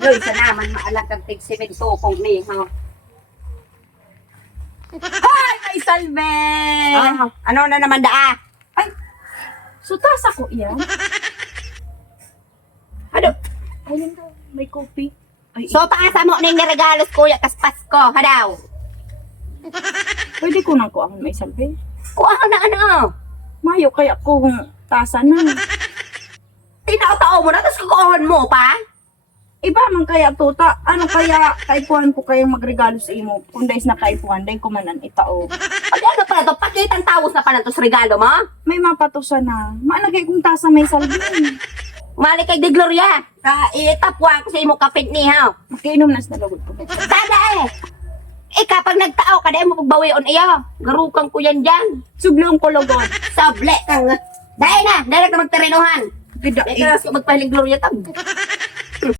Loy, sa naman maalag kang tig-simento kong ni, ha? Ay, may salve! Ano na naman daa? Ay, sutas ako yan. Ano? Ayun daw, may kopi. Ay, So, paasa mo na yung regalos kuya kas Pasko, ha daw? pwede ko nang kuhaan may salve. Kuha ka na ano? Mayo kaya kung tasa na. Tinatao mo na, tapos kukuhan mo pa? Iba man kaya tuta. Ano kaya kaipuhan ko kayong magregalo sa imo? Kung dahil na kaipuhan, dahil kumanan itao. Pag ano pala to, pakitang tawos na pala to sa regalo mo? May mapatusa na. Maanagay kung tasa may salve. Mali kay De Gloria, itapwa ko sa imo kapit ni, ha? Makiinom na sa nalagod ko. Tada eh! Kapag nagtao ka, dahil mo pagbawi on iyo. Garukan ko yan dyan. Sublong ko logod. Sable kang. Dahil na magterinuhan. Pida Dahil ka magpahiling Gloria tab.